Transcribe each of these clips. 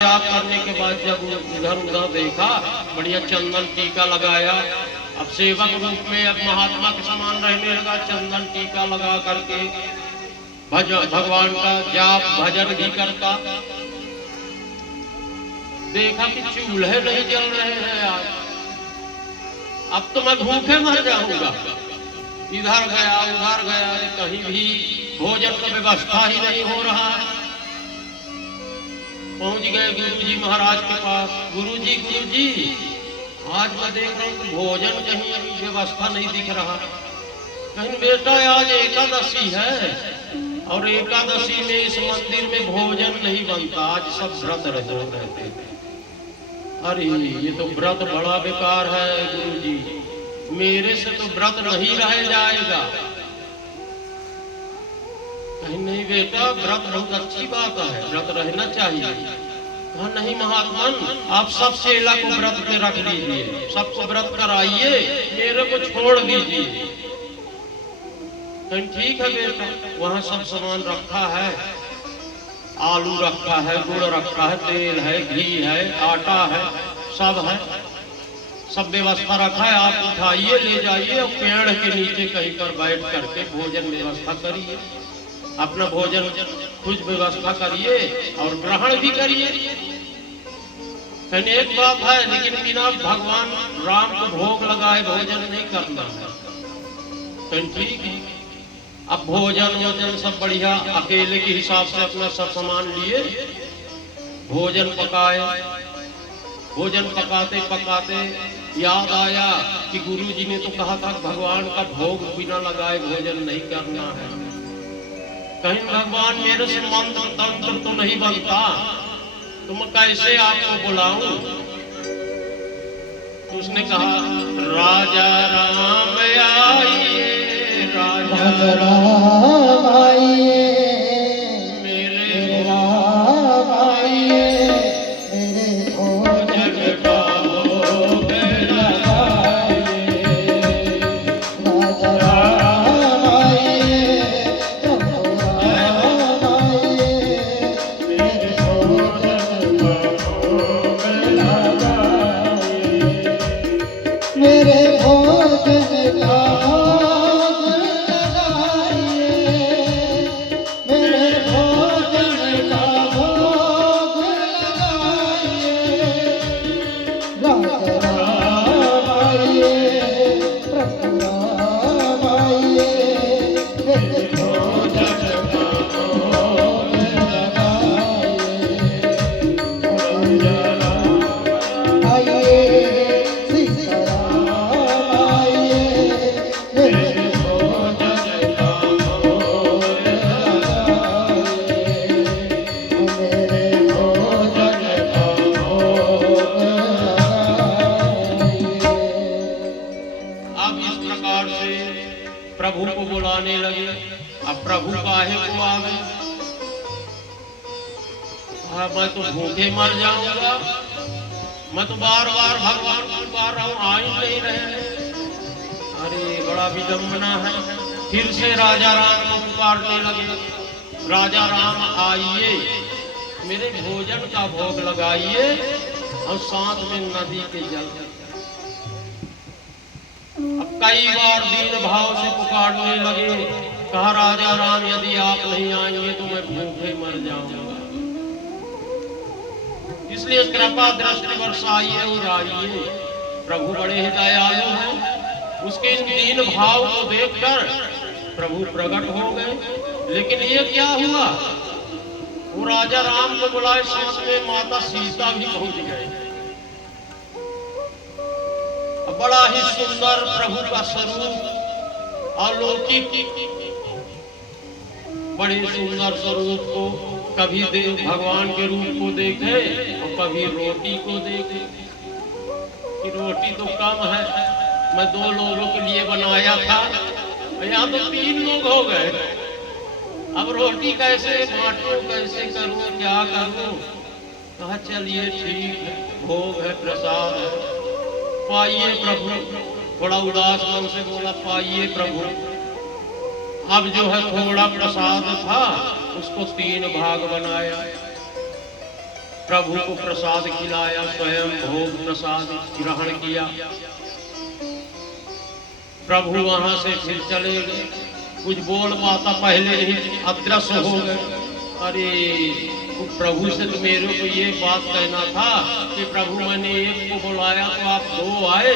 जाप करने के बाद जब इधर उधर देखा, बढ़िया चंदन टीका लगाया। अब सेवक रूप में अब महात्मा के समान रहने लगा, चंदन टीका लगा करके भगवान का जाप भजन भी करता। देखा कि चूल्हे नहीं जल रहे हैं आज, अब तो मैं भूखे मर जाऊंगा। इधर गया उधर गया, कहीं भी भोजन का व्यवस्था ही नहीं हो रहा है। पहुंच गए गुरुजी महाराज के पास। गुरुजी आज मैं देख रहा हूँ भोजन कहीं व्यवस्था नहीं दिख रहा। कहीं बेटा आज एकादशी है और एकादशी में इस मंदिर में भोजन नहीं बनता, आज सब व्रत रहते। अरे ये तो व्रत बड़ा बेकार है गुरुजी, मेरे से तो व्रत नहीं रह जाएगा। कहीं नहीं बेटा, व्रत बहुत अच्छी बात है, व्रत रहना चाहिए। कहा नहीं महात्मन, आप सब चेला को व्रत पे रख लीजिए, सबको व्रत कराइए, मेरे को छोड़ दीजिए। कहीं ठीक है बेटा, वहाँ सब सामान रखा है, आलू रखा है, गुड़ रखा है, तेल है, घी है, आटा है, सब है, सब व्यवस्था रखा है। आप उठाइए ले जाइए और पेड़ के नीचे कहीं पर बैठ करके भोजन व्यवस्था करिए, अपना भोजन कुछ व्यवस्था करिए और ग्रहण भी करिए। कहने एक बात है, लेकिन बिना भगवान राम को भोग लगाए भोजन नहीं करना है। कहने ठीक है। अब भोजन सब बढ़िया अकेले के हिसाब से अपना सब सामान लिए, भोजन पकाए। भोजन पकाते पकाते याद आया कि गुरुजी ने तो कहा था भगवान का भोग बिना लगाए भोजन नहीं करना है। कहीं भगवान मेरे से मंत्र तंत्र तो नहीं बनता, तो मैं कैसे आपको बुलाऊं? तो उसने कहा राजा राम आइए, राजा राम आइए, मेरे राम आइए, मेरे भोजन का भोग लगाइए। राजा राम आइए, मेरे भोजन का भोग लगाइए, मेरे भोजन का भोग लगाइए। राजा राम आइए, प्रभु राम आइए, मेरे भोजन का भोग लगाइए। आइए प्रभु को बुलाने लगे। अब प्रभु काहे को आवे? मैं तो भूखे मर जाऊंगा, मैं तो बार बार भगवान को पुकार रहा हूँ, आ ही नहीं रहे। अरे बड़ा विडम्बना है। फिर से राजा राम को पुकारने लगे, राजा राम आइए, मेरे भोजन का भोग लगाइए और साथ में नदी के जल। अब कई बार दीन भाव से पुकारने लगे, कहा राजा राम यदि आप नहीं आएंगे तो मैं भूखे मर जाऊंगा, इसलिए कृपा दृष्टि बरसाइए और आइए। प्रभु बड़े ही दयालु हैं, उसके इन दीन भाव को देखकर प्रभु प्रकट हो गए। लेकिन ये क्या हुआ, वो राजा राम को बुलाए, साथ में माता सीता भी पहुंच गए। बड़ा ही सुंदर प्रभु का स्वरूप, अलौकिक, बड़े सुंदर स्वरूप को कभी भगवान के रूप को देखे और कभी रोटी को देखे कि रोटी तो कम है, मैं 2 लोगों के लिए बनाया था, यहाँ तो 3 लोग हो गए, अब रोटी कैसे बांटूं, कैसे करूं, क्या करूं? कहा चलिए ठीक है, भोग है, प्रसाद है, पाइए प्रभु। बड़ा उदास मन से बोला पाइए प्रभु। अब जो है थोड़ा प्रसाद था उसको 3 भाग बनाया। प्रभु को प्रसाद खिलाया, स्वयं भोग प्रसाद ग्रहण किया। प्रभु वहां से फिर चले गए, कुछ बोल पाता पहले ही अदृश्य हो गए। अरे प्रभु से तो मेरे को ये बात कहना था कि प्रभु मैंने एक को बुलाया तो आप दो आए,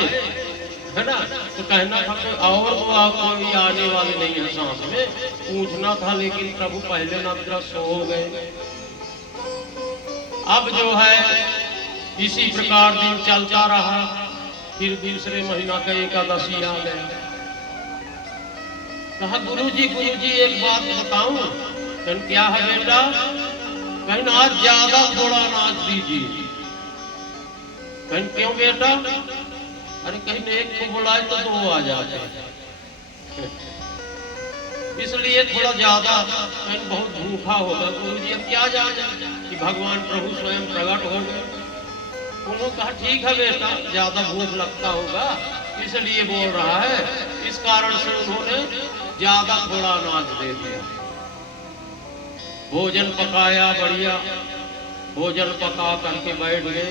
है ना, तो कहना था कि और वो कोई आने वाले नहीं है सांस में, पूछना था, लेकिन प्रभु पहले न अदृश्य हो गए। अब जो है इसी प्रकार दिन चलता रहा। फिर दूसरे महीना का एकादशी आ गया। कहा गुरुजी एक बात बताऊं? कहन क्या है बेटा? कहन आज ज्यादा थोड़ा नाच दीजिए। कहन क्यों बेटा? अरे कहीं एक को बुलाए तो दो आ जाते, इसलिए थोड़ा ज्यादा। कहन बहुत भूखा होगा गुरुजी, अब क्या जाने कि भगवान प्रभु स्वयं प्रकट हो गए। उन्होंने कहा ठीक है बेटा, ज्यादा भूख लगता होगा इसलिए बोल रहा है। इस कारण से उन्होंने ज्यादा थोड़ा अनाज दे दिया। भोजन पकाया, बढ़िया भोजन पका करके बैठ गए।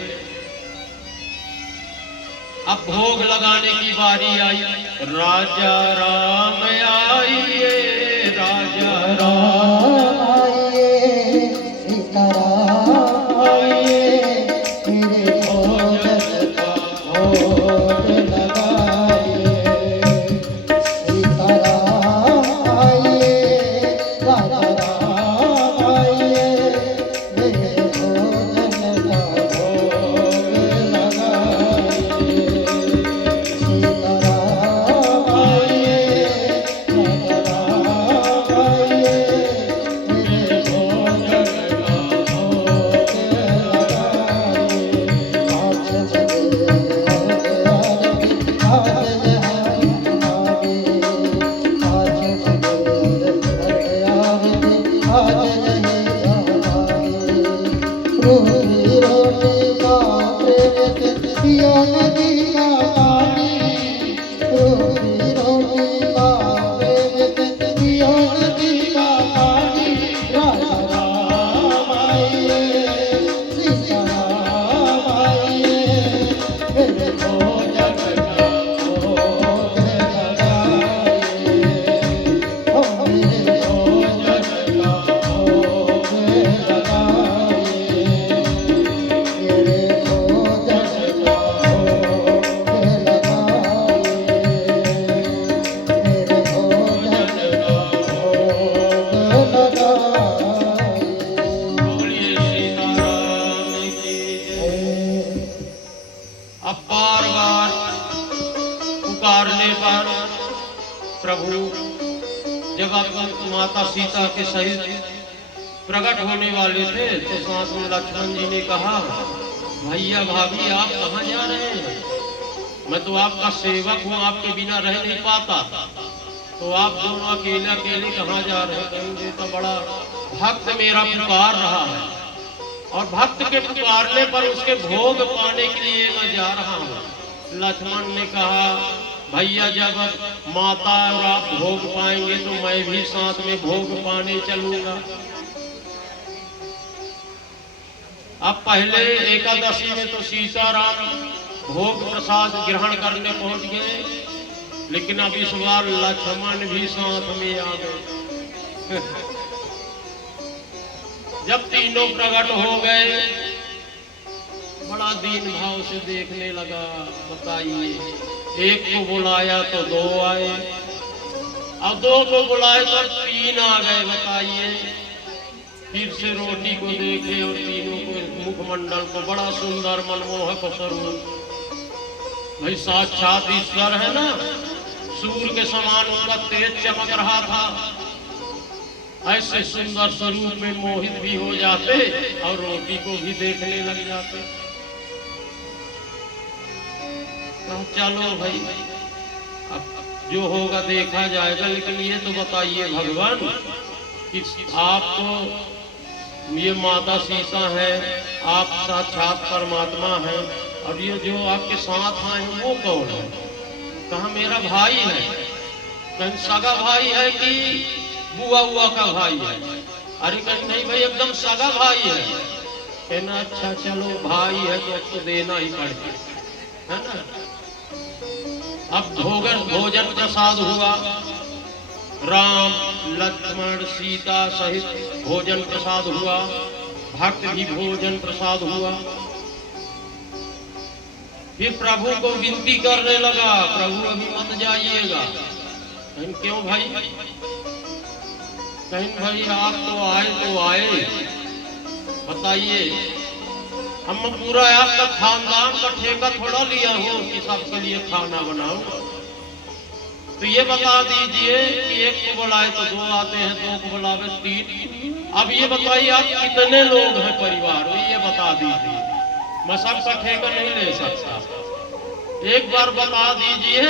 अब भोग लगाने की बारी आई। राजा राम आइए, राजा राम आइए, सीताराम आइए, मेरे भोजन का भोग लगाइए। सीताराम आइए, राजा राम आइए, मेरे भोजन का भोग लगाइए। सीताराम आइए, राजा राम आइए, मेरे भोजन का भोग लगाइए। आज प्रभु जब आप माता सीता के सहित प्रकट होने वाले थे तो साथ में लक्ष्मण जी ने कहा, भैया भाभी आप कहाँ जा रहे हैं? मैं तो आपका सेवक हूँ, आपके बिना रह नहीं पाता, तो आप दोनों अकेले अकेले कहाँ जा रहे हैं? कहेंगे तो बड़ा भक्त मेरा पुकार रहा है और भक्त के पुकारने पर उसके भोग पाने के लिए मैं जा रहा हूँ। लक्ष्मण ने कहा, भैया जब माता और आप भोग पाएंगे तो मैं भी साथ में भोग पाने चलूंगा। अब पहले एकादशी में तो सीताराम भोग प्रसाद ग्रहण करने पहुंच गए, लेकिन अब इस बार लक्ष्मण भी साथ में आ गए। जब तीनों प्रकट हो गए, बड़ा दीन भाव से देखने लगा। बताइए, एक को बुलाया तो दो आए, अब दो को बुलाए तो तीन आ गए। बताइए, फिर से रोटी को देखे और तीनों को मुखमंडल को बड़ा सुंदर मनमोहक स्वरूप। भाई साक्षात ईश्वर है ना, सूर्य के समान उनका तेज चमक रहा था। ऐसे सुंदर स्वरूप में मोहित भी हो जाते और रोटी को भी देखने लग जाते। चलो भाई, अब जो होगा देखा जाएगा, लेकिन ये तो बताइए भगवान कि आप तो ये माता सीता है, आप साक्षात परमात्मा हैं, और ये जो आपके साथ आए हैं वो कौन है? कहा मेरा भाई है। कहीं सगा भाई है कि बुआ का भाई है? अरे कहीं नहीं भाई, एकदम सगा भाई है। कहना अच्छा चलो भाई है तो अब तो देना ही पड़ेगा, है ना। अब भोजन प्रसाद हुआ, राम लक्ष्मण सीता सहित भोजन प्रसाद हुआ, भक्त भी भोजन प्रसाद हुआ। फिर प्रभु को विनती करने लगा, प्रभु अभी मत जाइएगा। कहीं क्यों भाई? कहीं भाई आप तो आए बताइए, हम पूरा आपका खानदान का ठेका थोड़ा लिया हो कि सबके लिए खाना बनाओ। तो ये बता दीजिए कि एक को बुलाए तो दो आते हैं, दो को बुलावे तीन। अब ये बताइए आप कितने लोग हैं परिवार में, ये बता दीजिए। मैं सबका ठेका नहीं ले सकता, एक बार बता दीजिए,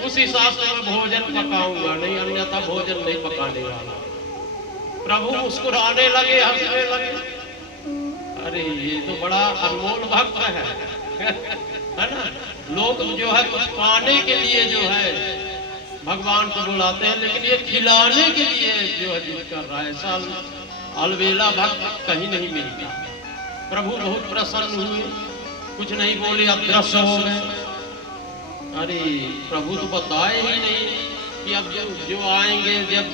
उस हिसाब से मैं भोजन पकाऊंगा, नहीं अन्यथा भोजन नहीं पकाने वाला। प्रभु मुस्कुराने लगे, हंसने लगे। अरे ये तो बड़ा अनमोल भक्त है ना। लोग जो है कुछ पाने के लिए जो है भगवान को बुलाते हैं, लेकिन ये खिलाने के लिए जो है जिद कर रहा है, ऐसा अलबेला भक्त कहीं नहीं मिलता। प्रभु बहुत प्रसन्न हुए, कुछ नहीं बोले, अदृश्य हो गए। अरे प्रभु तो बताए ही नहीं कि अब जो आएंगे जब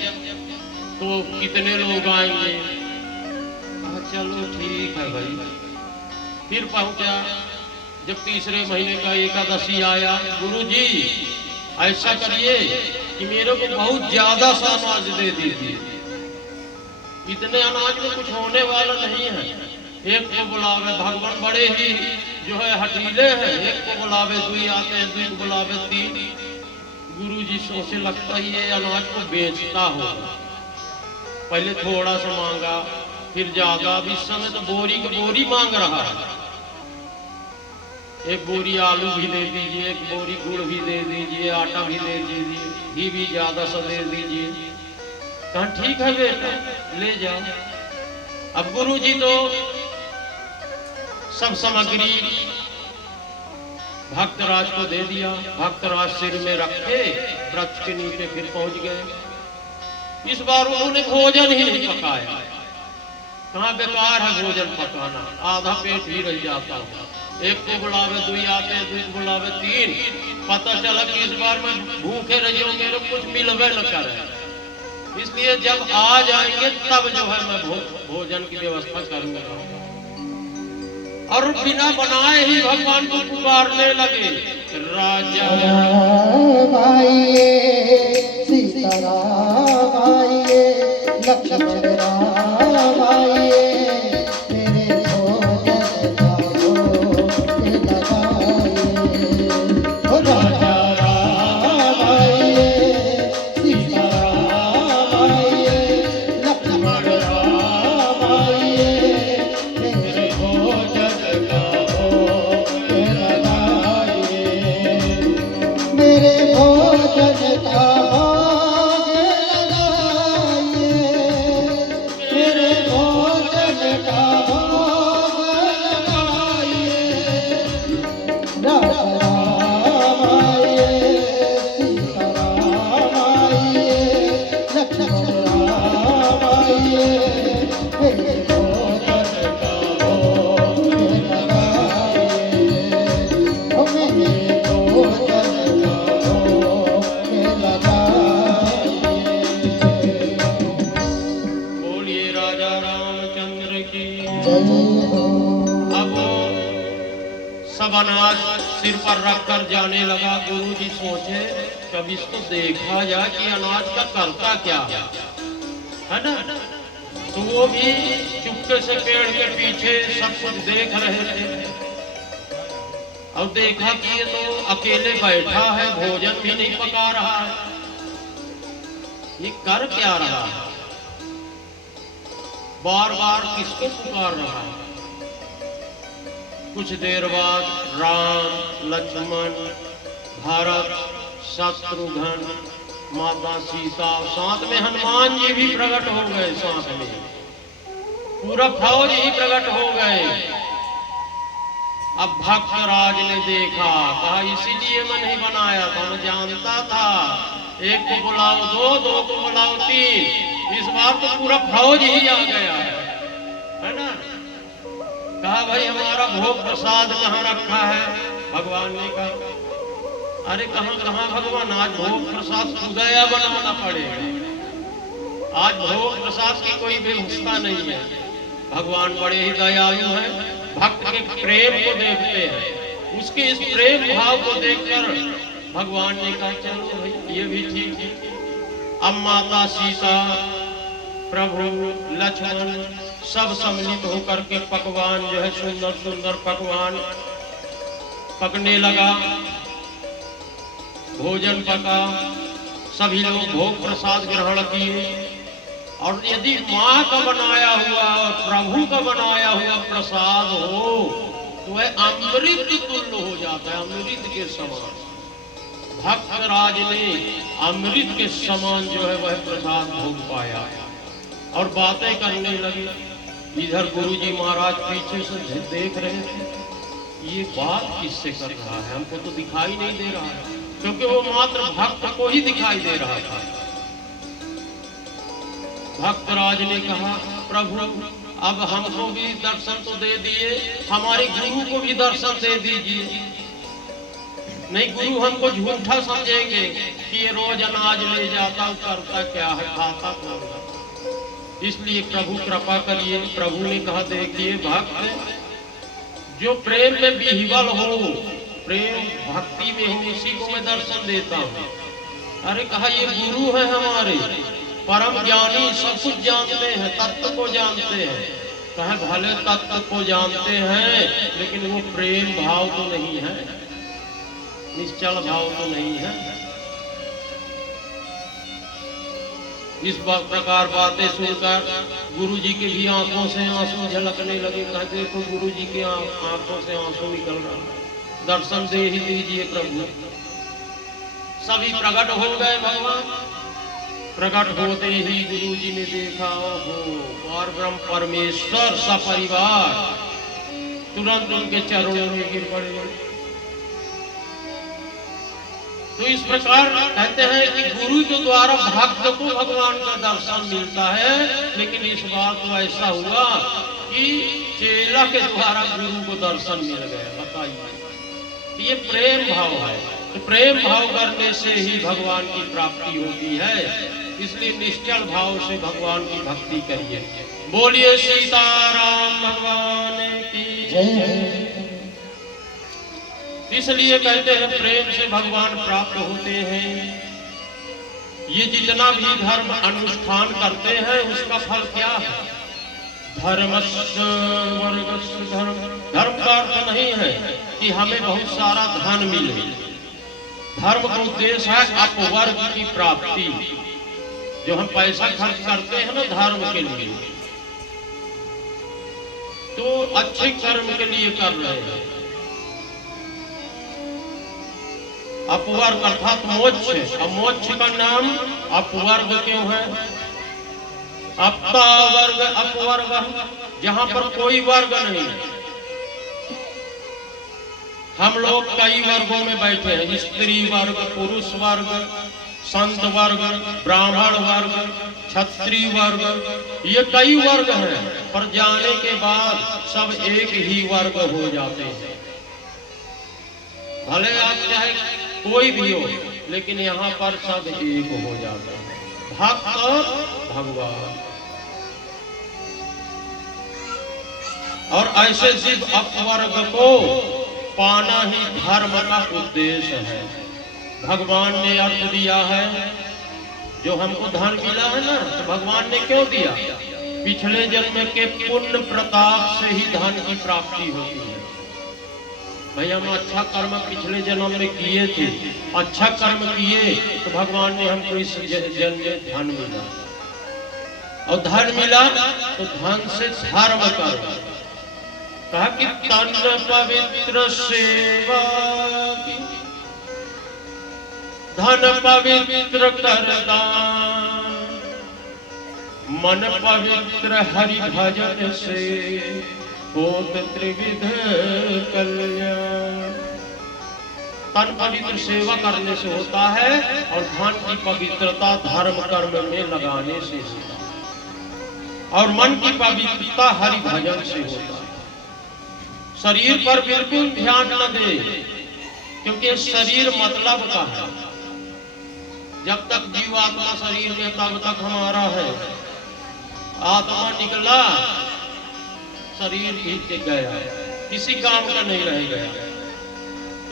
तो कितने लोग आएंगे। चलो ठीक है भाई। फिर पहुंचा, जब तीसरे महीने का एकादशी आया, गुरुजी ऐसा करिए कि मेरे को बहुत ज्यादा सा अनाज दे दीजिए, इतने अनाज में कुछ होने वाला नहीं है। एक को बुलावे, भगवान बड़े ही जो है हठीले हैं, एक को बुलावे दुई आते हैं, दुई को बुलावे तीन। गुरुजी सोचे लगता है ये अनाज को बेचता होगा। पहले थोड़ा सा मांगा, फिर ज्यादा। अब इस समय तो बोरी की बोरी मांग रहा है। एक बोरी आलू भी दे दीजिए, एक बोरी गुड़ भी दे दीजिए, आटा भी दे दीजिए, घी भी ज्यादा सा दे दीजिए। कहा ठीक है बेटा ले जाओ। अब गुरुजी तो सब सामग्री भक्तराज को दे दिया। भक्तराज सिर में रखे वृक्ष के नीचे फिर पहुंच गए। इस बार उन्होंने भोजन ही नहीं पकाया। कहाँ बेकार है भोजन पकाना, आधा पेट ही रह जाता है। एक को बुलावे दुई आते हैं, दुई को बुलावे तीन। पता चला कि इस बार मैं भूखे रही हूँ, मेरे कुछ मिलवे न करे। इसलिए जब आ जाएंगे तब जो है मैं भोजन की व्यवस्था करूंगा। और बिना बनाए ही भगवान को पुकारने लगे, राजा आइए, सीताराम आइए, लक्ष्मण राम आइए, मेरे भोजन का भोग लगाइए। ओ राजा राम आइए, सीताराम आइए, लक्ष्मण राम आइए, मेरे भोजन का भोग लगाइए। मेरे भोजन का सब अनाज सिर पर रखकर जाने लगा। गुरुजी सोचे कभी इसको देखा जाए कि अनाज का करता क्या है ना। तो वो भी चुपके से पेड़ के पीछे सब कुछ देख रहे थे। और देखा कि ये तो अकेले बैठा है, भोजन भी नहीं पका रहा है, ये कर क्या रहा है, बार बार किसको पुकार रहा है। कुछ देर बाद राम लक्ष्मण भरत शत्रुघ्न माता सीता साथ में हनुमान जी भी प्रकट हो गए। साथ में पूरा फौज ही प्रकट हो गए। अब भक्तराज ने देखा, कहा इसीलिए मैं नहीं बनाया था, मैं जानता था एक को बुलाओ दो, दो को बुलाओ तीन, इस बार तो पूरा फौज ही आ गया है ना। कहा भाई हमारा भोग प्रसाद कहाँ रखा है? भगवान ने कहा अरे कहाँ कहाँ भगवान, आज भोग प्रसाद खुदया बनाना पड़ेगा, आज भोग प्रसाद की कोई व्यवस्था नहीं है। भगवान बड़े ही दयालु हैं, भक्त के प्रेम को देखते हैं, उसके इस प्रेम भाव को देखकर भगवान ने कहा चलो भाई ये भी ठीक है। अब माता सीता, प्रभु लक्ष्मण सब सम्मिलित होकर के पकवान जो है सुंदर सुंदर पकवान पकने लगा, भोजन पका, सभी लोग भोग प्रसाद ग्रहण किए। और यदि माँ का बनाया हुआ और प्रभु का बनाया हुआ प्रसाद हो तो वह अमृत तुल्य हो जाता है, अमृत के समान। भक्तराज ने अमृत के समान जो है वह प्रसाद भोग पाया और बातें करने लगे। इधर गुरुजी महाराज पीछे से देख रहे थे, ये बात किससे कर रहा है, हमको तो दिखाई नहीं दे रहा है, क्योंकि वो मात्र भक्त को ही दिखाई दे रहा था। भक्तराज ने कहा प्रभु अब हमको भी दर्शन तो दे दिए, हमारे गुरु को भी दर्शन दे दीजिए। नहीं गुरु हमको झूठा समझेंगे कि ये रोज अनाज ले जाता करता क्या है, खाता कौन है। इसलिए प्रभु कृपा करिए। प्रभु ने कहा देखिए भक्त जो प्रेम में विह्वल हो, प्रेम भक्ति में हो, उसी को मैं दर्शन देता हूँ। अरे कहा ये गुरु है हमारे, परम ज्ञानी, सब कुछ जानते हैं, तत्व को जानते हैं। कहा भले तत्व को जानते हैं लेकिन वो प्रेम भाव तो नहीं है, निश्चल भाव तो नहीं है। इस प्रकार बातें सुनकर गुरुजी के भी आंखों से आंसू झलकने लगे। कहते तो गुरुजी के आंखों से आंसू निकल रहा, दर्शन दे ही दीजिए प्रभु। सभी प्रकट हो गए भगवान। प्रकट होते ही गुरुजी ने देखा हो और ब्रह्म परमेश्वर सपरिवार तुरंत उनके चरणों में गिर पड़े। तो इस प्रकार कहते हैं कि गुरु के द्वारा भक्त को भगवान का दर्शन मिलता है, लेकिन इस बार तो ऐसा हुआ कि चेला के द्वारा गुरु को दर्शन मिल गया। बताइए, ये प्रेम भाव है। तो प्रेम भाव करने से ही भगवान की प्राप्ति होती है। इसलिए निश्चल भाव से भगवान की भक्ति करिए। बोलिए सीताराम भगवान की जय। इसलिए कहते हैं प्रेम से भगवान प्राप्त होते हैं। ये जितना भी धर्म अनुष्ठान करते हैं उसका फल क्या है? धर्मस्य वर्गस्य धर्म। धर्म का अर्थ नहीं है कि हमें बहुत सारा धन मिले। धर्म का उद्देश्य है अपवर्ग की प्राप्ति। जो हम पैसा खर्च करते हैं ना धर्म के लिए, तो अच्छे कर्म के लिए कर रहे हैं। अपवर्ग अर्थात मोक्ष। अब मोक्ष का नाम अपवर्ग क्यों है? अपता वर्ग अपवर्ग, जहां पर कोई वर्ग नहीं। हम लोग कई वर्गों में बैठे हैं, स्त्री वर्ग, पुरुष वर्ग, संत वर्ग, ब्राह्मण वर्ग, क्षत्रिय वर्ग, ये कई वर्ग हैं। पर जाने के बाद सब एक ही वर्ग हो जाते हैं। भले आप चाहे कोई भी हो, लेकिन यहाँ पर सब एक हो जाता है, भक्त भगवान। और ऐसे शिव अपवर्ग को पाना ही धर्म का उद्देश्य है। भगवान ने अर्थ दिया है, जो हमको धन मिला है ना, तो भगवान ने क्यों दिया? पिछले जन्म के पुण्य प्रताप से ही धन की प्राप्ति होती है। भाई हम अच्छा कर्म पिछले जन्म में किए थे, अच्छा कर्म किए तो भगवान ने हमको इस जन्म में धन मिला। और धन मिला तो धन से धर्म करो। कहा कि तन पवित्र सेवा की, धन पवित्र करदान, मन पवित्र हरि भजन से होत त्रिविध कल्याण। तन पवित्र सेवा करने से होता है और धन की पवित्रता धर्म कर्म में लगाने से होता है, और मन की पवित्रता हरि भजन से होता है। शरीर पर बिल्कुल ध्यान न दे, क्योंकि शरीर मतलब का है। जब तक जीवात्मा शरीर में तब तक हमारा है। आत्मा निकला, शरीर भी गया, किसी काम का नहीं रह गया।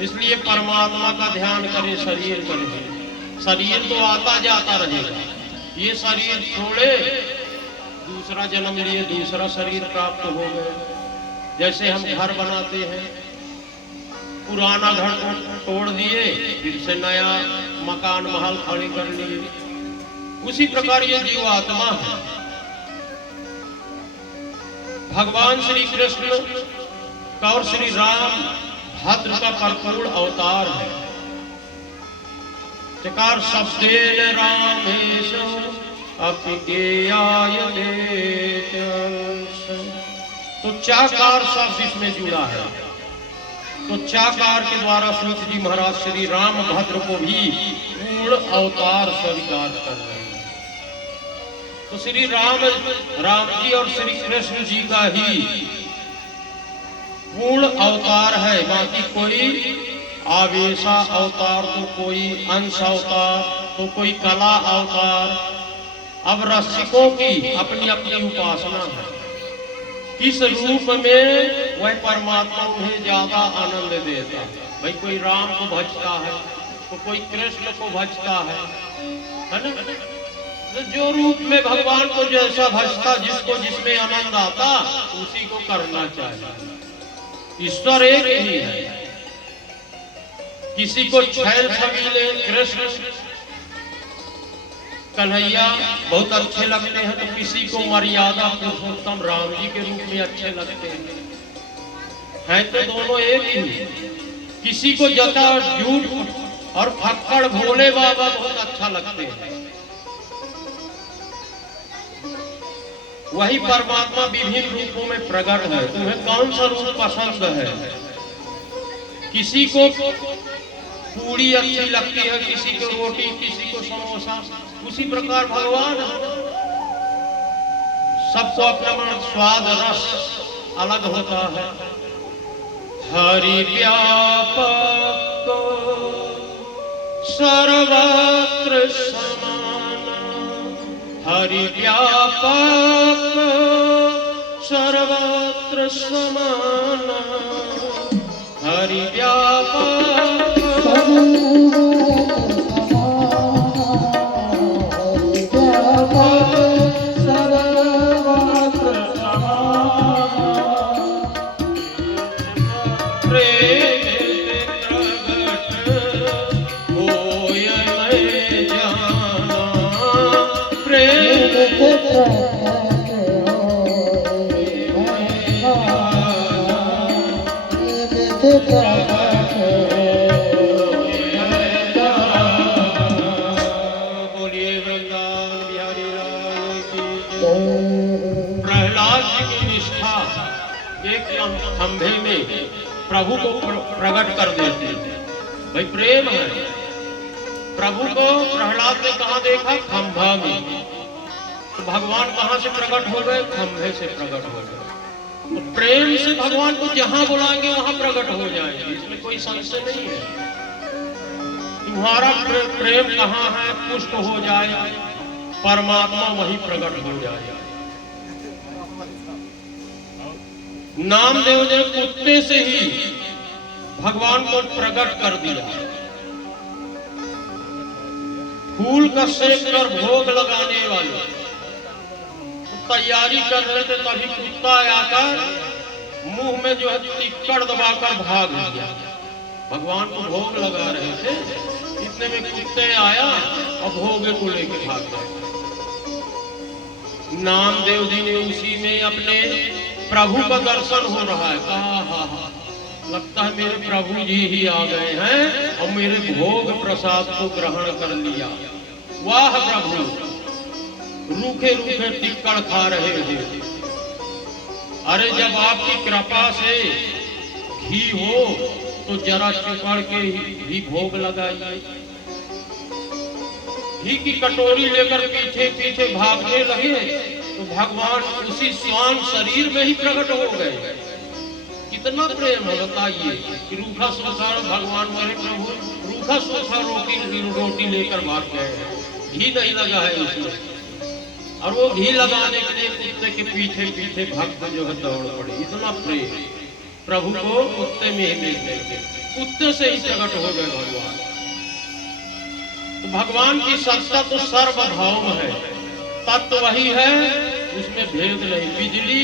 इसलिए परमात्मा का ध्यान करे, शरीर करे। शरीर तो आता जाता रहेगा, ये शरीर छोड़े दूसरा जन्म लिए दूसरा शरीर प्राप्त हो गए। जैसे हम घर बनाते हैं, पुराना घर को तोड़ दिए, फिर से नया मकान महल खड़े कर लिए। उसी प्रकार ये जीवात्मा है। भगवान श्री कृष्ण का और श्री राम भद्र का परिपूर्ण अवतार है। चकार शब्देन रामेश अपिगेयायते। तो चाकार शब्द इसमें जुड़ा है। तो चाकार के द्वारा सूत जी महाराज श्री राम भद्र को भी पूर्ण अवतार स्वीकार कर रहे हैं। तो श्री राम जी और श्री कृष्ण जी का ही पूर्ण अवतार है। बाकी कोई आवेशा अवतार, तो कोई अंश अवतार, तो कोई कला अवतार। अब रसिकों की अपनी अपनी उपासना है, किस रूप में वह परमात्मा उन्हें ज्यादा आनंद देता है। भाई कोई राम को भजता है, तो कोई कृष्ण को भजता है ना। तो जो रूप में भगवान को जैसा भजता, जिसको जिसमें आनंद आता, उसी को करना चाहिए। ईश्वर एक ही है। किसी को छैल छबीले कृष्ण कन्हैया बहुत अच्छे लगते हैं, तो किसी को मर्यादा पुरुषोत्तम राम जी के रूप में अच्छे लगते हैं तो दोनों एक ही। किसी को जटा झूठ और फक्कड़ भोले बाबा बहुत अच्छा लगते हैं। वही परमात्मा विभिन्न रूपों में प्रकट है। तुम्हें कौन सा रूप पसंद है? किसी को पूरी अच्छी लगती है, किसी को रोटी, किसी को समोसा। उसी प्रकार भगवान सबको अपना स्वाद रस अलग होता है। हरि व्यापक सर्वत्र समान, हरि व्यापक सर्वत्र समान, हरि व्यापक खंभे में प्रभु को प्रकट कर देते हैं। भाई प्रेम है। प्रभु को प्रहलाद ने कहा देखा? खंभा में। तो भगवान कहां से प्रकट हो गए? खंभे से प्रकट हो गए। तो प्रेम से भगवान को जहां बुलाएंगे वहां प्रकट हो जाएंगे, इसमें कोई संशय नहीं है। तुम्हारा प्रेम कहां है, पुष्ट हो जाए, परमात्मा वहीं प्रकट हो जाए। नामदेव ने कुत्ते से ही भगवान को प्रकट कर दिया। फूल का सेक कर भोग लगाने वाले तैयारी कर रहे थे, तभी कुत्ता आकर मुंह में जो है टिक्कड़ दबाकर भाग गया। भगवान को भोग लगा रहे थे, इतने में कुत्ते आया और भोगे को लेके भाग गए। नामदेव जी ने उसी में अपने प्रभु का दर्शन हो रहा है, कहा लगता है मेरे प्रभु जी ही आ गए हैं और मेरे भोग प्रसाद को ग्रहण कर लिया। वाह प्रभु, रूखे रूखे टिक्कड़ खा रहे हो। अरे जब आपकी कृपा से घी हो तो जरा चिपड़ के ही भोग लगाइए। घी की कटोरी लेकर पीछे पीछे भागने लगे तो भगवान उसी श्वान शरीर में ही प्रकट हो गए। कितना प्रेम है बताइए कि रूखा सूखा भगवान बोले प्रभु रूखा सूखा रोटी लेकर भाग गए हैं, घी नहीं लगा है उसमें, और वो घी लगाने के लिए कुत्ते के पीछे पीछे भक्त जो है दौड़ पड़े। इतना प्रेम प्रभु को कुत्ते में ही मिल गए, कुत्ते से ही प्रकट हो गए भगवान। तो भगवान की सत्ता तो सर्वभौम है, तत्व वही है, उसमें भेद नहीं। बिजली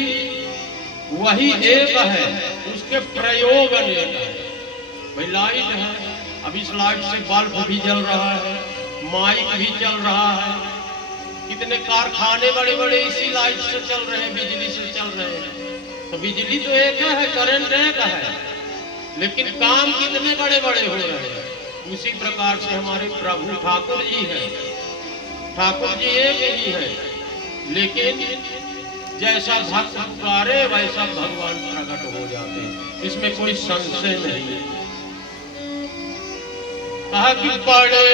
वही एक है, उसके प्रयोग अनेक है। भाई लाइट है, अब इस लाइट से बल्ब भी जल रहा है, माइक भी चल रहा है, कितने कारखाने बड़े बड़े इसी लाइट से चल रहे हैं, बिजली से चल रहे हैं। तो बिजली तो एक है, करंट एक है, लेकिन काम कितने बड़े बड़े हो रहे हैं। उसी प्रकार से हमारे प्रभु ठाकुर जी हैं, ठाकुर जी एक ही है, लेकिन जैसा भक्त पुकारे वैसा भगवान प्रकट हो जाते हैं, इसमें कोई संशय नहीं। कहा कि बड़े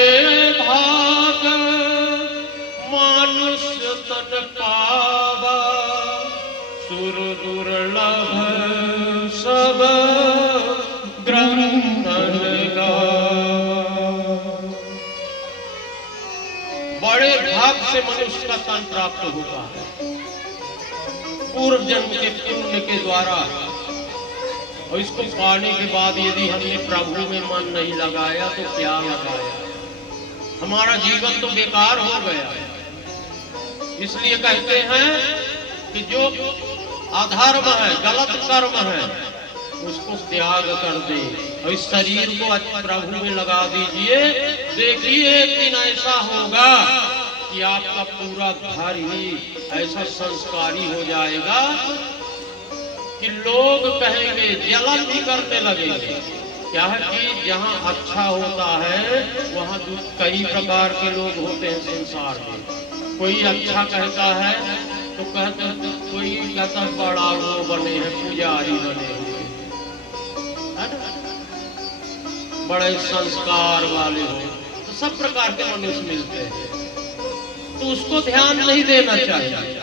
भाग मानुष्य तन पावा, सुर दुर्लभ सब ग्रंथन गावा। बड़े भाग से मनुष्य का तन प्राप्त होता है, पूर्व जन्म के पुण्य के द्वारा, और इसको पाने के बाद यदि हमने प्रभु में मन नहीं लगाया तो क्या लगाया, हमारा जीवन तो बेकार हो गया। इसलिए कहते हैं कि जो अधर्म है, गलत कर्म है, उसको त्याग कर दे और इस शरीर को प्रभु में लगा दीजिए। देखिए एक दिन ऐसा होगा कि आपका पूरा घर ही ऐसा संस्कारी हो जाएगा कि लोग कहेंगे, जलन भी करने लगेंगे। क्या है कि जहाँ अच्छा होता है वहाँ कई प्रकार के लोग होते हैं संसार में। कोई अच्छा कहता है तो कहते हैं, कोई कहता बड़ा वो बने हैं, पुजारी बने हुए, बड़े संस्कार वाले हो, तो सब प्रकार के मनुष्य मिलते हैं। तो उसको ध्यान नहीं देना चाहिए,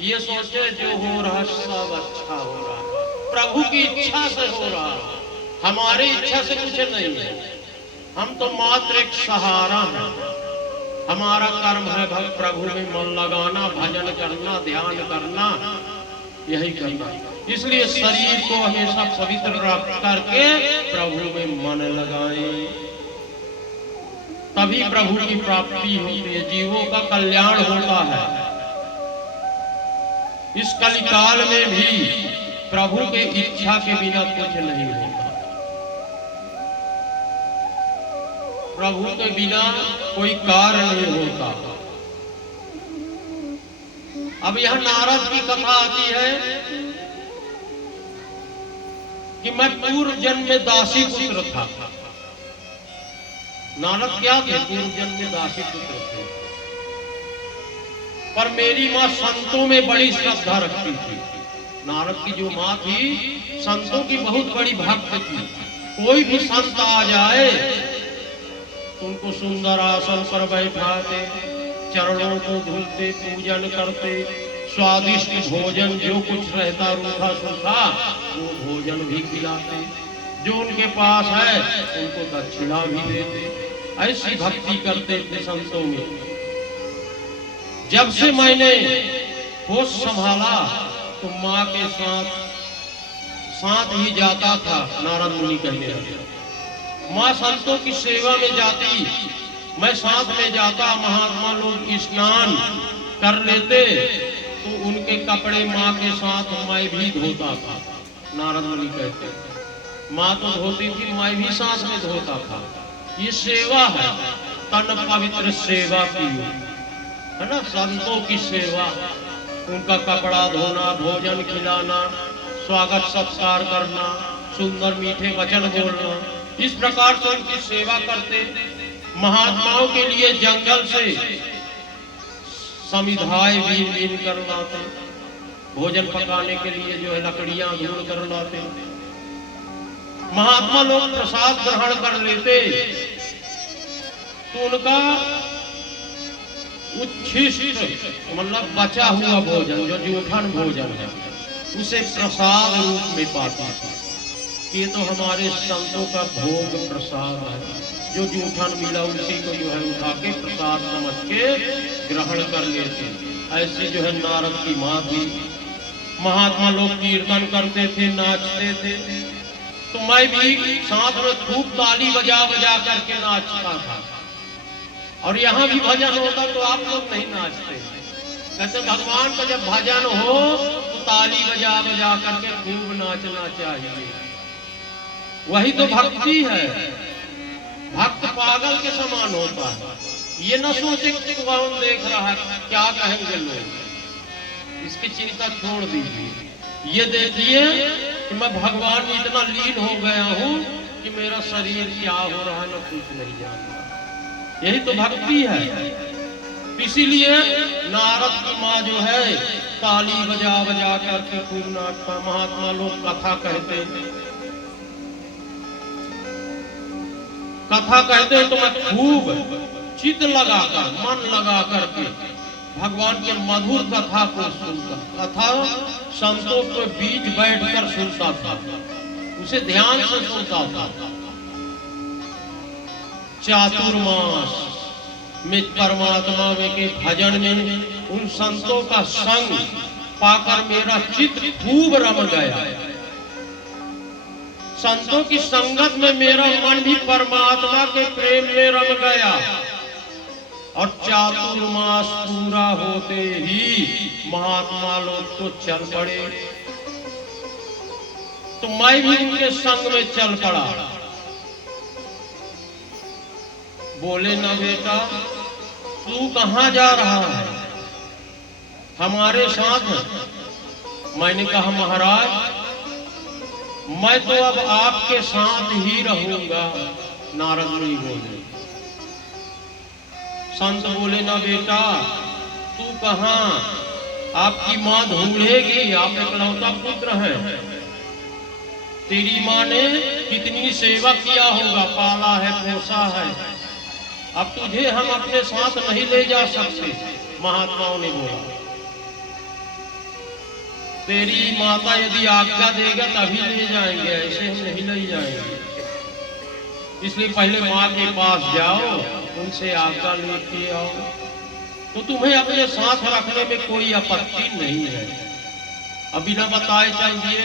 ये सोचे जो हो रहा सब अच्छा हो रहा, प्रभु की इच्छा से हो रहा, हमारी इच्छा से कुछ नहीं है। हम तो मात्र एक सहारा है, हमारा कर्म है भक्त प्रभु में मन लगाना, भजन करना, ध्यान करना, यही करना। इसलिए शरीर को हमेशा पवित्र रख करके प्रभु में मन लगाएं, तभी प्रभु की प्राप्ति होती है, जीवों का कल्याण होता है। इस कलिकाल में भी प्रभु के इच्छा के बिना कुछ नहीं होता, प्रभु के बिना कोई कार्य नहीं होता। अब यह नारद की कथा आती है कि मैं पूर्व जन्म में दासी पुत्र था। नारद क्या थे? पूर्व जन्म में दासी पुत्र थे, पर मेरी माँ संतों में बड़ी श्रद्धा रखती थी। नारद की जो माँ थी संतों की बहुत बड़ी भक्त थी। कोई भी संत आ जाए उनको सुंदर आसन पर बैठाते, चरणों को धुलते, पूजन करते, स्वादिष्ट भोजन जो कुछ रहता रूखा सूखा वो भोजन भी खिलाते, जो उनके पास है उनको दक्षिणा भी देते। ऐसी भक्ति करते थे संतों में। जब से मैंने होश संभाला तो माँ के साथ ही जाता था। नारद मुनि कहने लगे, माँ संतों की सेवा में जाती, मैं साथ में जाता। महात्मा लोग स्नान कर लेते तो उनके कपड़े माँ के साथ मैं भी धोता था। नारद मुनि कहते, माँ तो धोती थी, मैं भी साथ में धोता था। ये सेवा है, तन पवित्र सेवा की है ना, संतों की सेवा, उनका कपड़ा धोना, भोजन खिलाना, स्वागत सत्कार करना, सुंदर मीठे वचन बोलना, इस प्रकार से उनकी सेवा करते। महात्माओं के लिए जंगल से समिधाएं बीन कर लाते, भोजन पकाने के लिए जो है लकड़ियां ढूंढ कर लाते। महात्मा लोग प्रसाद ग्रहण कर लेते तो उनका उच्छिष्ट मतलब बचा हुआ भोजन, जो जूठन भोजन है, उसे प्रसाद रूप में पाती थी। ये तो हमारे संतों का भोग प्रसाद है, जो जूठन मिला उसी को जो है उठा के प्रसाद समझ के ग्रहण कर लेते। ऐसी जो है नारद की माँ थी। महात्मा लोग कीर्तन करते थे, नाचते थे, तो मैं भी साथ में खूब ताली बजा बजा करके नाचता था। और यहाँ भी भजन होता तो आप लोग नहीं नाचते। कहते भगवान का जब भजन हो तो ताली बजा बजा करके खूब नाचना चाहिए। वही तो भक्ति है। भक्त पागल के समान होता है। ये न सोचे कि कौन देख रहा है, क्या कहेंगे लोग, इसकी चिंता छोड़ दीजिए। ये देखिए कि मैं भगवान में इतना लीन हो गया हूँ कि मेरा शरीर क्या हो रहा है ना कुछ नहीं जानता। यही तो भक्ति है। इसीलिए नारद की माँ जो है ताली बजा बजा करके खूब नाचता। महात्मा लोग कथा कहते तो मैं खूब चित्त लगाकर मन लगा करके भगवान के मधुर कथा को सुनता। कथा संतों के बीच बैठकर सुनता था, उसे ध्यान से सुनता था। चातुर्मास में परमात्मा में के भजन में उन संतों का संग पाकर मेरा चित्त खूब रम गया। संतों की संगत में मेरा मन भी परमात्मा के प्रेम में रम गया। और चातुर्मास पूरा होते ही महात्मा लोग तो चल पड़े, तो मैं भी उनके संग में चल पड़ा। बोले ना बेटा तू कहां जा रहा है, हमारे साथ। मैंने कहा महाराज मैं तो अब आपके साथ ही रहूंगा। नारद मुनि बोले। संत बोले ना बेटा तू कहां, आपकी मां ढूंढेगी, आप इकलौता पुत्र हैं। तेरी मां ने कितनी सेवा किया होगा, पाला है, पोसा है। अब तुझे हम अपने साथ नहीं ले जा सकते। महात्माओं ने बोला तेरी माता यदि आज्ञा देगा तभी ले जाएंगे, ऐसे हम नहीं ले जाएंगे। इसलिए पहले माँ के पास जाओ, उनसे आज्ञा लेके आओ, तो तुम्हें अपने साथ रखने में कोई आपत्ति नहीं है। अभी ना बताए चाहिए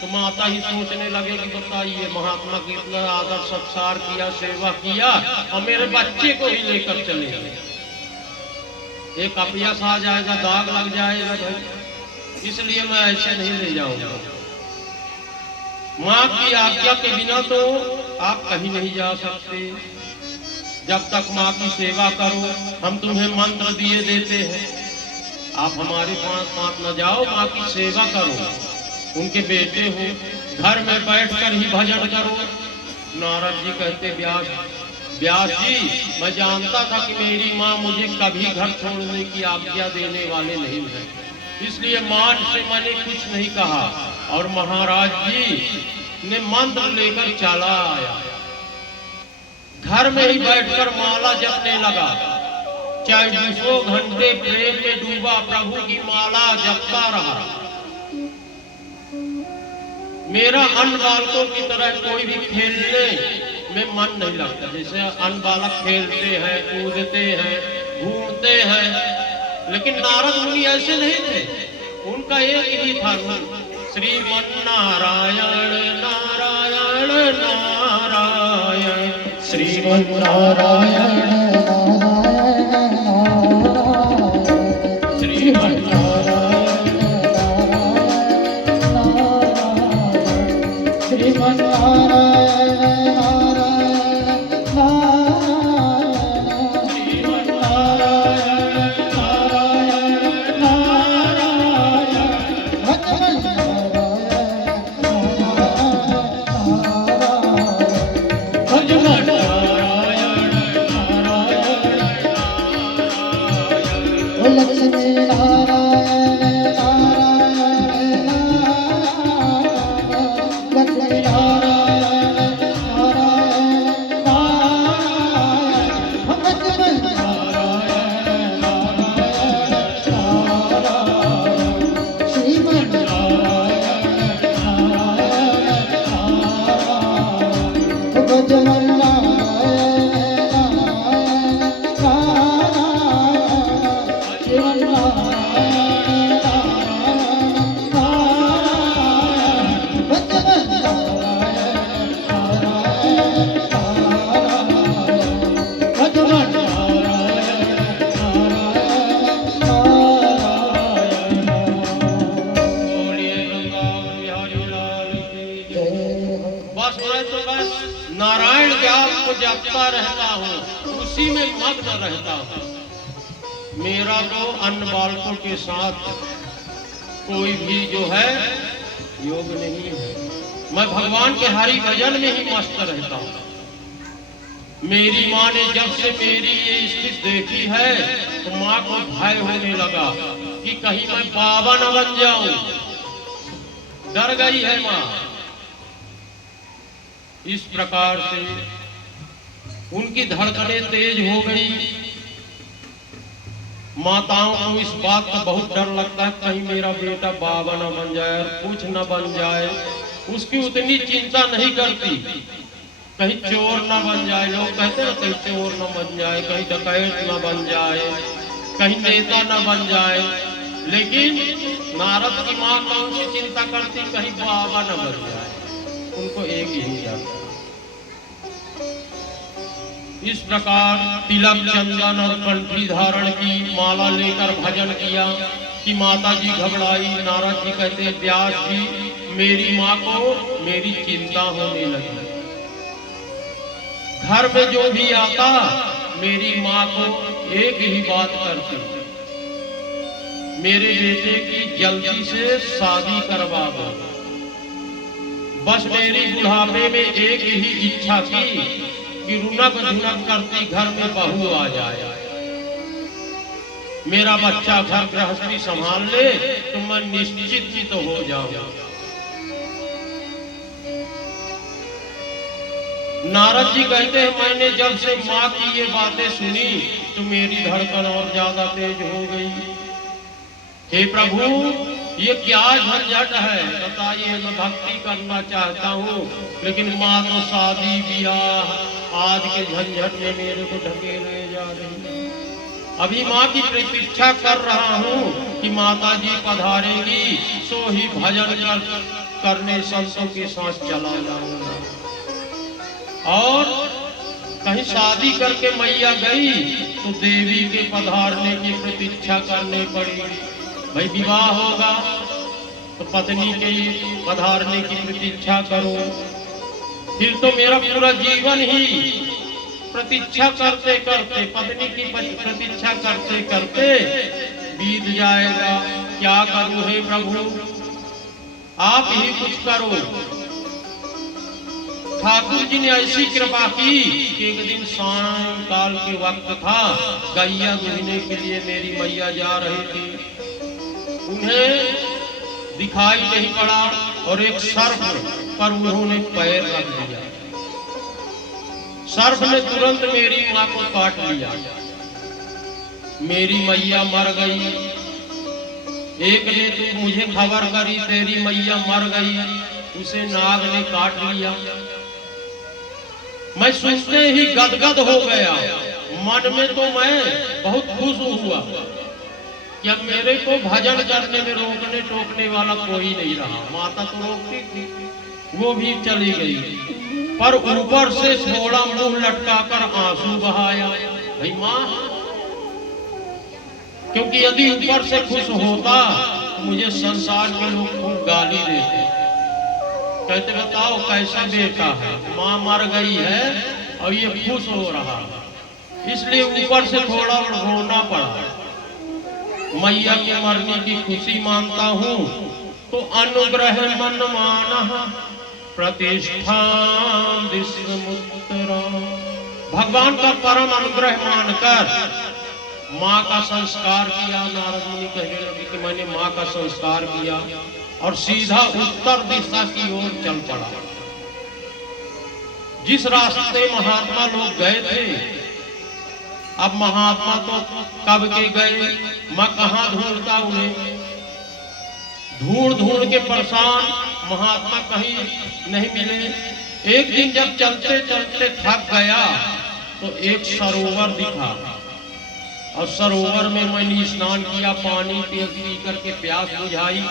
तो माता ही सोचने लगे कि बताइए महात्मा की इतना आदर सत्कार किया, सेवा किया, और मेरे बच्चे को ही लेकर चले गए। एक अपयस आ जाएगा, दाग लग जाएगा भाई, इसलिए मैं ऐसे नहीं ले जाऊंगा। माँ की आज्ञा के बिना तो आप कहीं नहीं जा सकते। जब तक माँ की सेवा करो, हम तुम्हें मंत्र दिए देते हैं, आप हमारे साथ न जाओ, माँ की सेवा करो, उनके बेटे हो, घर में बैठकर ही भजन करो। नारद जी कहते व्यास जी मैं जानता था कि मेरी माँ मुझे कभी घर छोड़ने की आज्ञा देने वाले नहीं है, इसलिए मां से मैंने कुछ नहीं कहा। और महाराज जी ने मंत्र लेकर चला आया, घर में ही बैठकर माला जपने लगा। 24 घंटे प्रेम में डूबा प्रभु की माला जपता रहा। मेरा अन्य बालकों की तरह कोई भी खेलने में मन नहीं लगता। जैसे अन्य बालक खेलते हैं, कूदते हैं, घूमते हैं, लेकिन नारद मुनि ऐसे नहीं थे। उनका एक ही था श्रीमन्नारायण नारायण नारायण, श्रीमन्नारायण बस मैं तो बस नारायण ज्ञान को जपता रहता हूँ, उसी में मग्न रहता हूँ। मेरा तो अन्न बालकों के साथ कोई भी जो है योग नहीं है। मैं भगवान के हरि भजन में ही मस्त रहता हूँ। मेरी माँ ने जब से मेरी ये स्थिति देखी है तो माँ को भय होने लगा कि कहीं मैं बाबा न बन जाऊं। डर गई है माँ। इस प्रकार से उनकी धड़कनें तेज हो गई। माताओं को इस बात का बहुत डर लगता है कहीं मेरा बेटा बाबा न बन जाए, कुछ न बन जाए। उसकी उतनी चिंता नहीं करती, कहीं चोर न बन जाए। लोग कहते हैं कहीं चोर न बन जाए, कहीं डकैत न बन जाए, कहीं नेता न बन जाए। लेकिन नारद की माँ कौन सी चिंता करती, कहीं बाबा न बन जाए। उनको एक ही डर। इस प्रकार तिलक चंदन और कंठी धारण की, माला लेकर भजन किया कि माता जी घबराई। नारद जी कहते व्यास जी मेरी माँ को मेरी चिंता होने लगी। घर में जो भी आता मेरी माँ को एक ही बात करती, मेरे बेटे की जल्दी से शादी करवा दो। बस मेरी बुढ़ापे में एक ही इच्छा की कि रुनक झुनक करती घर में बहू आ जाए, मेरा बच्चा घर गृहस्थी संभाल ले तो मैं निश्चित हो जाऊंगा। नारद जी कहते हैं मैंने जब से माँ की ये बातें सुनी तो मेरी धड़कन और ज्यादा तेज हो गई। हे प्रभु ये क्या झंझट है बताइए। मैं भक्ति करना चाहता हूँ लेकिन माँ तो शादी ब्याह आज के झंझट में मेरे को ढकेले जा रही है। अभी माँ की प्रतीक्षा कर रहा हूँ कि माता जी पधारेंगी सो ही भजन करने संतों के साथ चला जाऊंगा। और कहीं शादी करके मैया गई तो देवी के पधारने की प्रतीक्षा करनी पड़ी। भाई विवाह होगा तो पत्नी के पधारने की प्रतीक्षा करो। फिर तो मेरा पूरा जीवन ही प्रतीक्षा करते करते, पत्नी की प्रतीक्षा करते करते बीत जाएगा। क्या करूं हे प्रभु, आप ही कुछ करो। ठाकुर जी ने ऐसी कृपा की कि एक दिन सायंकाल के वक्त था, गैया दुहने के लिए मेरी मैया जा रही थी। उन्हें दिखाई नहीं पड़ा और एक सर्प पर उन्होंने पैर रख दिया। सर्प ने तुरंत मेरी माँ को काट लिया। मेरी मैया मर गई। एक ने तो मुझे खबर करी तेरी मैया मर गई, उसे नाग ने काट लिया। मैं सुनते ही गदगद हो गया। मन में तो मैं बहुत खुश हुआ कि अब मेरे को भजन करने में रोकने टोकने वाला कोई नहीं रहा। माता तो रोकती थी, वो भी चली गई, पर ऊपर से थोड़ा मुंह लटकाकर आंसू बहाया। भाई माँ, क्योंकि यदि ऊपर से खुश होता तो मुझे संसार के लोग खूब गाली देते, कहते बताओ कैसा बेटा है, माँ मर गई है और ये खुश हो रहा। इसलिए ऊपर से थोड़ा रोना पड़ा। मैया के मरने की खुशी मानता हूँ तो अनुग्रह मन माना प्रतिष्ठा विश्वमुत्तरा। भगवान का परम अनुग्रह मानकर माँ का संस्कार किया। नारद मुनि कहने लगे कि मैंने माँ का संस्कार किया और सीधा उत्तर दिशा की ओर चल पड़ा। जिस रास्ते महात्मा लोग गए थे, अब महात्मा तो कब के गए, मैं कहाँ ढूंढता उन्हें। ढूंढ ढूंढ के परेशान, महात्मा कहीं नहीं मिले। एक दिन जब चलते चलते थक गया तो एक सरोवर दिखा और सरोवर में मैंने स्नान किया, पानी पी करके प्यास बुझाई।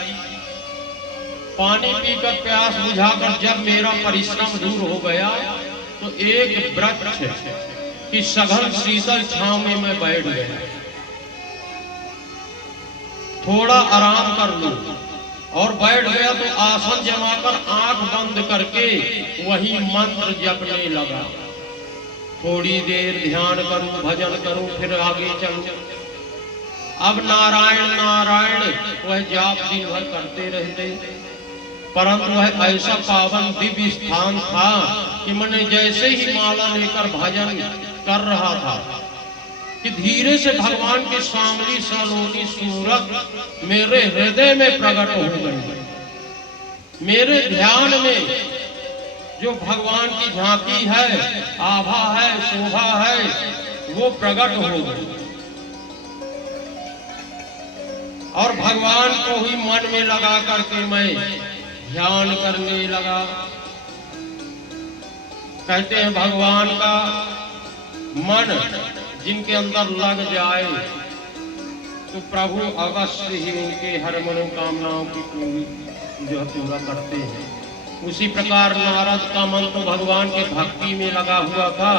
पानी पीकर प्यास बुझाकर जब मेरा परिश्रम दूर हो गया तो एक वृक्ष की सघन शीतल छांव में मैं बैठ गया। थोड़ा आराम कर लूं, और बैठ गया तो आसन जमाकर आंख बंद करके वही मंत्र जपने लगा। थोड़ी देर ध्यान करूं, भजन करूं, फिर आगे चलूं। अब नारायण नारायण वह जाप दिन भर करते रहते, परंतु वह ऐसा पावन दिव्य स्थान था कि मैंने जैसे ही माला लेकर भजन कर रहा था कि धीरे से भगवान की सांवली सलोनी सूरत मेरे हृदय में प्रकट हो गई। मेरे ध्यान में जो भगवान की झांकी है, आभा है, शोभा है, वो प्रकट हो गई और भगवान को ही मन में लगा करके मैं ध्यान करने लगा। कहते हैं भगवान का मन जिनके अंदर लग जाए तो प्रभु अवश्य ही उनके हर मनोकामनाओं की पूरा करते हैं। उसी प्रकार नारद का मन तो भगवान के भक्ति में लगा हुआ था,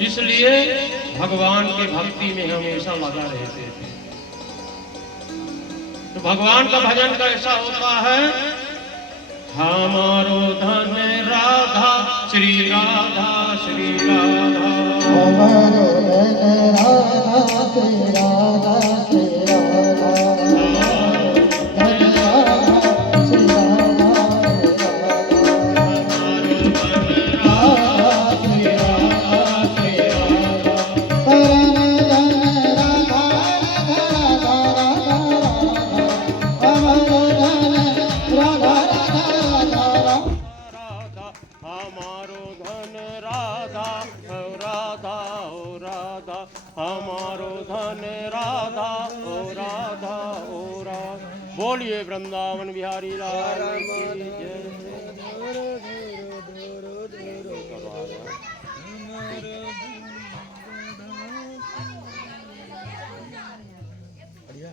इसलिए भगवान के भक्ति में हमेशा लगा रहते थे। तो भगवान का भजन कैसा होता है? हमारो धन राधा श्री राधा श्री राधा, हमारो धन राधा श्री राधा श्री राधा, धन राधा श्री राधा श्री राधा श्री राधा, परम धन राधा राधा राधा, हमारो धन राधा हमारो धन राधा ओ राधा ओ राधा, हमारो धन राधा ओ राधा ओ राधा। बोलिए वृंदावन बिहारी लाल की जय। बढ़िया।